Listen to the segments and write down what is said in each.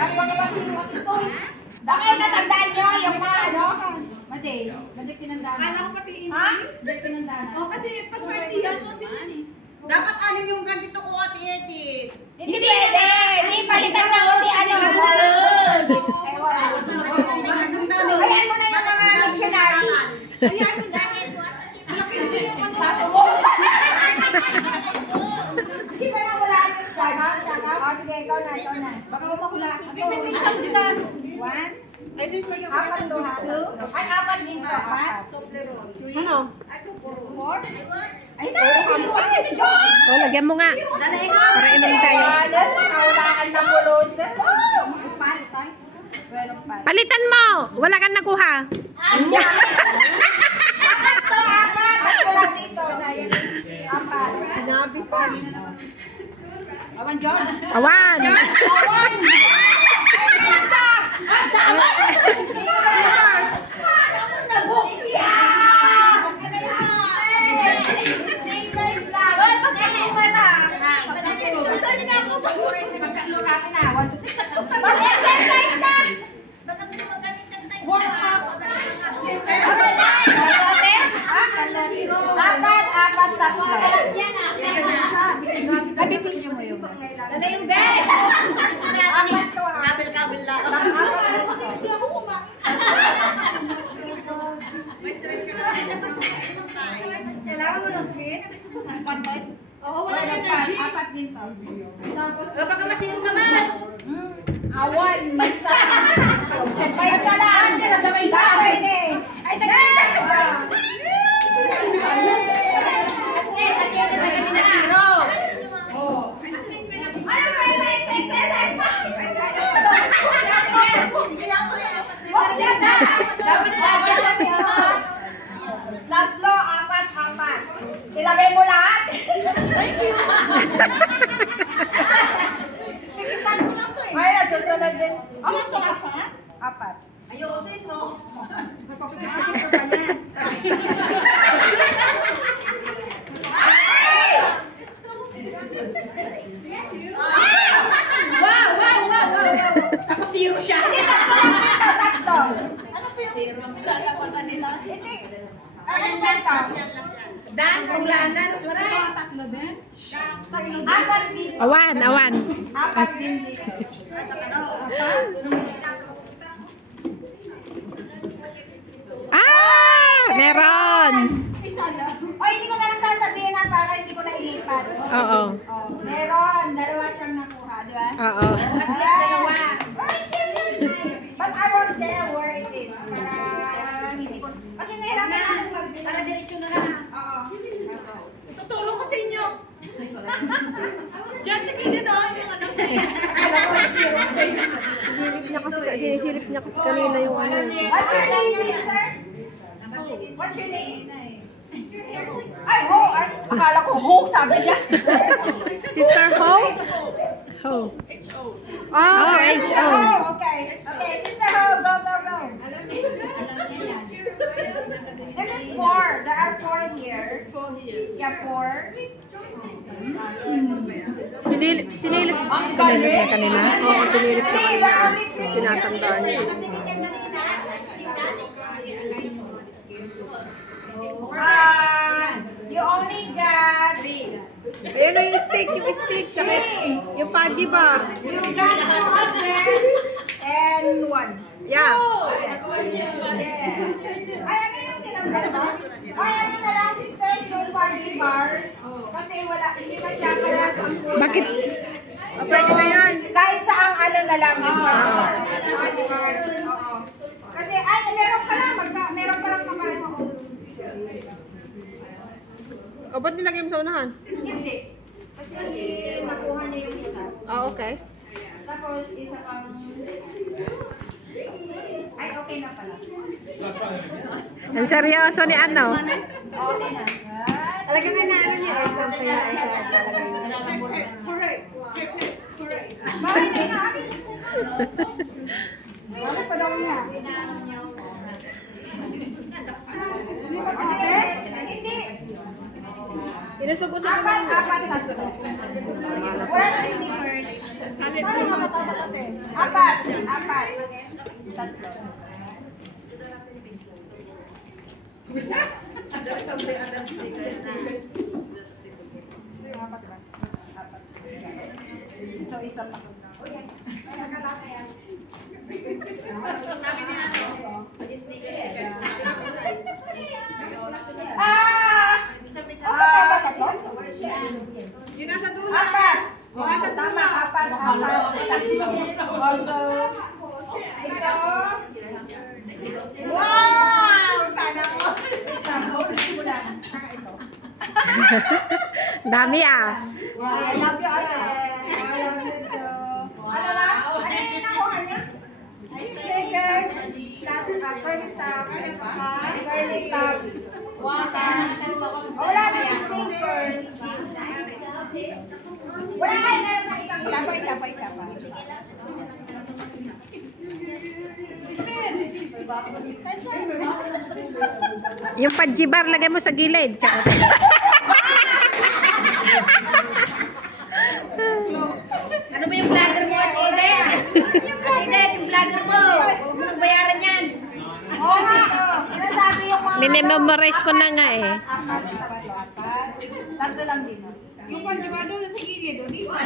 Napakabasino ito. Baka yung natandaan nyo, yung mga ano? Madi tinandaan. Kala ko pati hindi. Ha? Madi tinandaan. O kasi paswerte yan. Dapat anim yung ganito ko Ate Edith. Hindi pwede. Hindi palitan na ko si ano. Ayan mo na yung mga missionaries. Ayan mo na. Malaki din yung ano. Hindi ba na wala yung shaka? O sige, ikaw na. Baka mo makulaan. One. Ay, dito lang yung Apat to ha? Two? Ay, apat din to. Apat? Ano? Four? Ay, zero. Ay, ito dyan! Oh, lagyan mo nga. Para inom tayo. Nawalaan ng bulos. Palitan mo! Wala kang nakuha. Apat to, apat. Ito lang dito. Apat. Sinabi pa. Awan dyan. Awan! Awan! Isa! Tama! Stickers lang. Hoy, pagkaling mo na. Search na ako. Magkano natin na. 1, 2, 3. Mag-exercise na! Warm up. Apat, tatlo. Nabibigyo mo yung best. Ano yung best? Apat to ha. Kabel lang. Hindi ako kumain. May stress ka na. Kailangan mo ng sweet? Oo, wala energy. Apat din to. Tapos, Pagka masino ka man. awan, mansa. Mansa lang. May isa. Ay, sa ganda. Tatlo, apat. Ilagay mo lahat. Thank you. Pikitan ko lang to eh. Ay, nasusunod din. Apat to apat? Apat. Ayusin mo. Magpapikipikip ko pa niyan. Wow. Tapos zero siya. Tatlo. Ano po yung zero? Nilalapasan nila. Hindi. Ayun, last yan. Dan, kunglanan, surat. Tatlo din? Apat din. Awan! Apat din dito. Meron! Isa lang. O, hindi ko na lang sasabihin na para hindi ko na ilipat. Oo. Meron. Dalawa siyang nakuha, di ba? Oo. At least dalawa. Ay, sure. But I won't tell where it is. Para hindi ko... Kasi nahirapan ako mag- Para diretso na lang. Oo. Tuturo ko sa inyo. Diyan sa gilid yung ano sa inyo. Sinisilip niya kasi kanina yung ano. What's your name, sister? What's your name? Ay, Ho! Akala ko Ho, sabi niya. Sister Ho? Ho. Oh, H.O. Okay, sister Ho, go. This is 4. There are 4 here. Yeah, 4. Sinilip niya kanina? Oo, sinilip niya kanina. Tinatandaan niya. You only got 3. Ayan na yung steak, tsaka yung paddy bar. You got 2 and 1. Yeah. Ay, ano na lang, sister, yung party bar. Kasi wala, hindi pa siya kaya sa Bakit? Pwede na yan. Kahit saang ano na lang yung party bar. Kasi, ay, meron pa lang kamarin ako. O, ba't nilagay mo sa unahan? Hindi. Kasi nakuha niya yung isa. Okay. Tapos, isa pang... Ay, okay na pala. Ang seryoso ni ano? Okay na. Talagang kailangan niya eh. Hooray! Bakit na inaabis? Bakit pa daw niya? Hindi ba kasi? Hindi. Inusog-usog Apat, tatlo. Wala na sneakers. Apat. Tatlo. So, isa pa. Sabi nila to. Sticker. Yung nasa dulo. Apat. Nasa dulo. Apat. Also, ito. Wow! Sana ko. Dami ah. I love you, ate. Ano ba? Ano yung nakuha niya? Stickers. Curly tops. Curly tops. Wala na yung stickers. Wala kayo meron na isang isa pa. Yung pajibar, lagay mo sa gilid. Tsaka. Ano ba yung vlogger mo, Ate Eden? Ate Eden, yung vlogger mo. Huwag mo nang bayaran yan. Oo nga. Sinasabi yung mga... Minimemorize ko na nga eh. Apat. Tatlo lang din. Yung panjibado na sa gilid. O, di ba?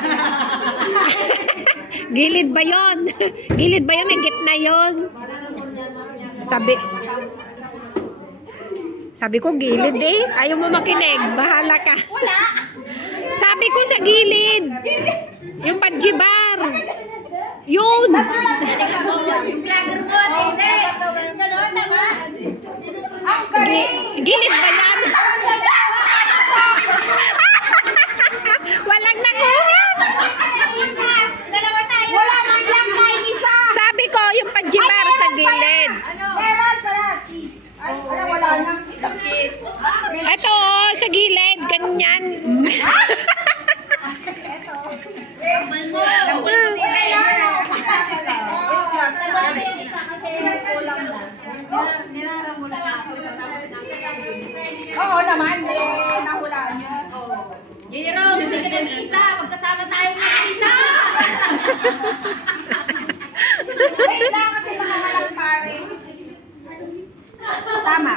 Gilid ba yun? Gilid ba yun? Ang gitna yun. Sabi ko gilid eh. Ayaw mo makinig. Bahala ka. Wala. Sabi ko sa gilid. Yung pajibar. Yun. Yung vlogger mo, Ate Eden. Gano'n naman. Ang galing. Gilid ba yan? Walang nakuha. Dalawa tayo. Wala nang lang kayo isa. Sabi ko yung pajibar sa gilid. Meron pala. Cheese. Ay, wala nang cheese. Ito sa gilid. Ganyan. Oo naman, nahulaan niyo. Jero, hindi ka nag-iisa. Magkasama tayo ng-iisa. Wait lang kasi nakamalang Paris. Tama.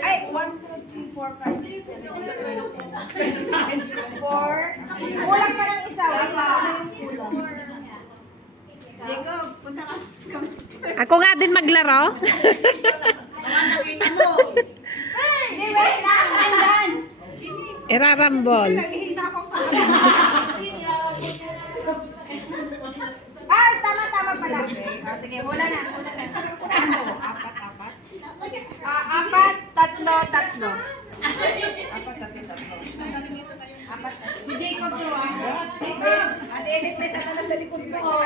Ay, 1, 2, 3, 4, 5, 6, 7, 8, 9, 10, 4. Kulang pa ng isa. Wala. Jacob, punta ka. Ako nga din maglaro. Hey, wait na. Andan. Irarambol. Naghihina ako pa. Ay, tama pala. Sige, wala na. Apat. Apat, tatlo. Si Jacob to ah. Ate Edith, may saka na sa likod mo.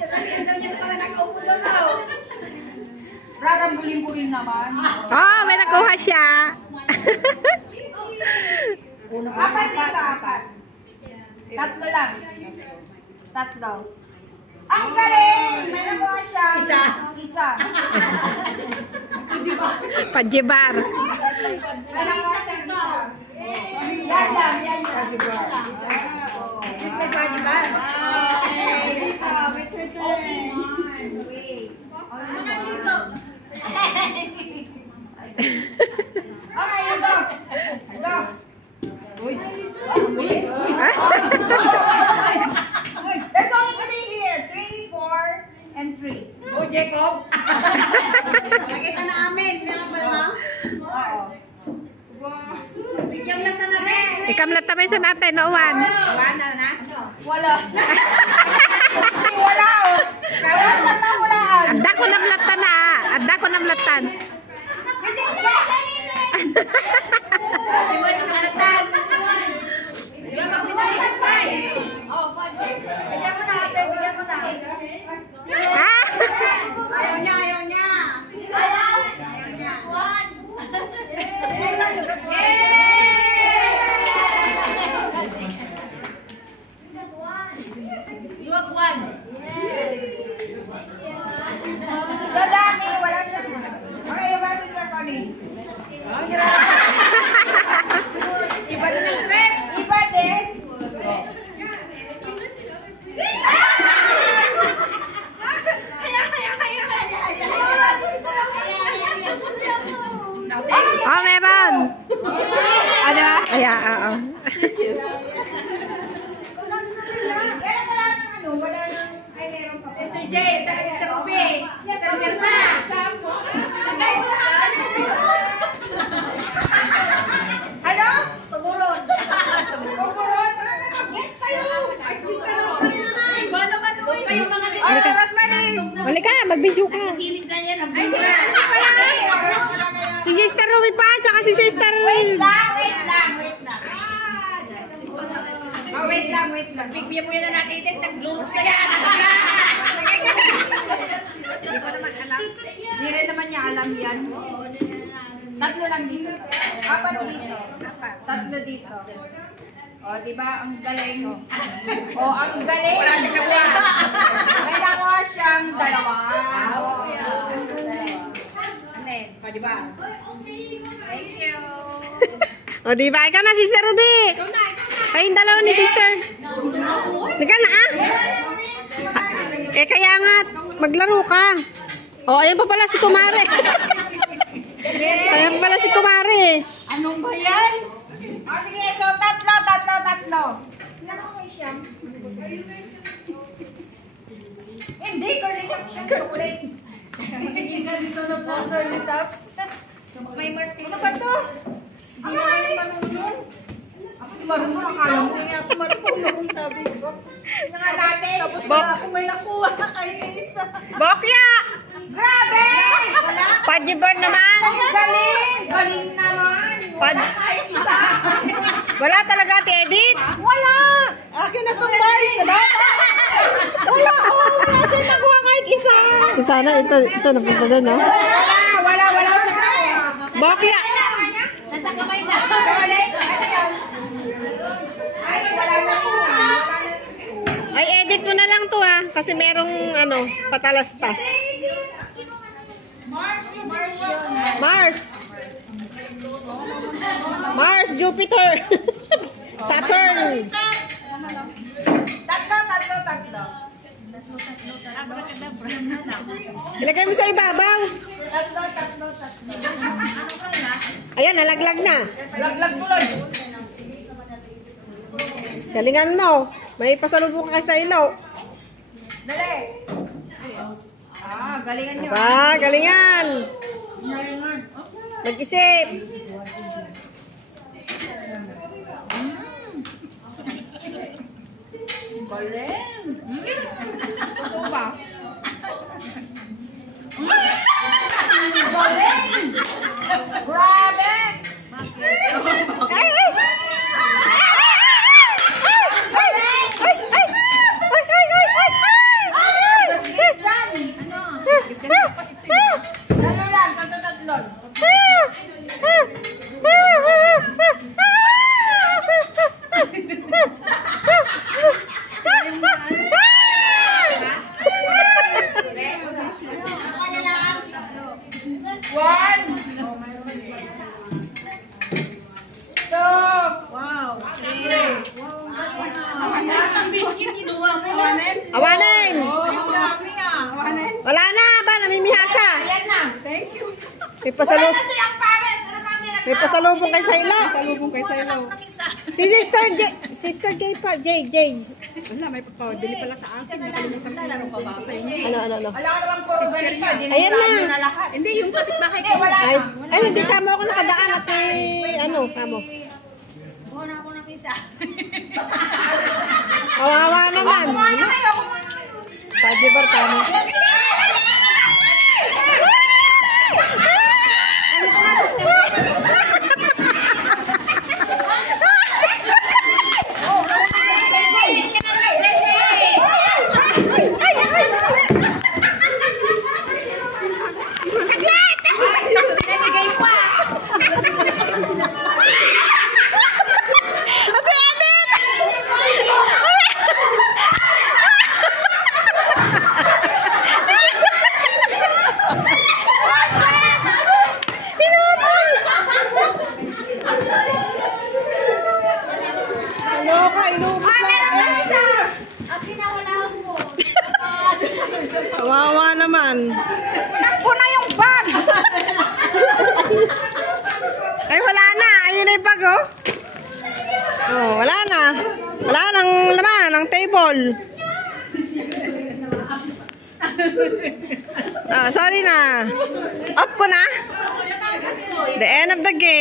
Sasabihin daw niya sa mga nakaupo doon. Rarambulin-bulin naman. Oh, may nakuha siya. Apat dito, apat. Tatlo lang. Tatlo. Ang galing! May nakuha siya. Isa. Pajibar. May nakuha siya isa. Yan lang. Is may pajibar? Okay, you go. There's only 3 here. 3, 4, and 3. Go, Jacob. Nakita na amin. Meron ba ba? Oo. Bigyan lang na rin. Ikamlat tamay sa natin, no, Juan? Wala. Wala, oh. Wala siya na walaan. Adda ko namlatan na. Adda ko namlatan. Hindi ko si mo sa kalatan. Di ba magpisa 5? Oh, 5. Bigyan mo na, ate. Bigyan mo na. Ha? Ayaw niya. Ayaw. 1. You have 1. Sa dami, wala siya. Okay, yung versus Sir Connie. Iba na Pero wala nang ano, wala nang, ay meron pa. Mr. J, saka si Sir Ruby. Sir Gerta. Ano? Tumuron. Tumuron. Yes, kayo. Ay, sister Rosemary naman. Iba naman. Kayo mga libre. Oh, Rosemary. Balik ka, mag-video ka. Silip na yan. Si Sister Ruby pa, tsaka si Sister... Wait lang. Oh, wait lang. Bigyan mo yan na natin. Nag-globes na yan. Hindi ko naman alam. Hindi rin naman niya alam yan. Tatlo lang dito. Apat dito. Tatlo dito. O, diba? Ang galing. O, ang galing. Wala siyang gawa. May nakuha siyang dalawa. O, diba? Thank you. O, diba? Ikaw na, Sister Ruby. Kayong dalawa ni Sister. Teka na, ah. Eh, kaya nga, maglaro ka. O, ayun pa pala si Kumare. Ayun pa pala si Kumare. Anong ba yan? O, sige. So, tatlo. Hindi, correct siya. Chocolate. Hindi ka dito na po, Curly Tops. May mask. Ano ba to? Hindi mo kayo marunong. Ako di marunong. Akala mo nga ako marunong kung sabi ko. Nga natin. Tapos wala ako may nakuha kayo na isa. Bokya! Grabe! Pajibird naman. Ang galing! Galing naman! Wala kahit isa! Wala talaga, Ate Edith. Wala! Akin na itong bars. Wala siya nakuha kahit isa. Sana ito napunta doon, no? Wala siya. Bokya! Nasa kamay na. Chocolate. Ay, wala na. Ay, edit mo na lang to, ha? Kasi merong, patalastas. Mars, Jupiter. Saturn. Tatlo. Ilagay mo sa ibabaw. Tatlo. Ayan, nalaglag na. Laglag tuloy. Galingan mo. May pasalubong ka sa ilaw. Dali. Galingan niyo. Galingan. Galingan. Mag-isip. Galing. Totoo ba? Galing. Grabe. Awanin! Wala na ba? Namimihasa. Thank you. May pasalubong kay sa ilaw. Salubong kay Silo. Si Sister J pa. J. Wala, may papadili pala sa akin. Nakalimutan ko laro pa ba sa inyo. Ano? Wala ka naman puro ganito. Ayan na. Hindi, yung kapitbahay ko. Ay, hindi kamo ako nakadaan at kamo. Muna ako ng isa. Kawawa naman. Pajibird kamo. Kawawa naman. Takbo na yung bag! Ay, wala na. Ayun na yung bag, oh. Oh, wala na. ball. Sorry na. Off ko na. The end of the game.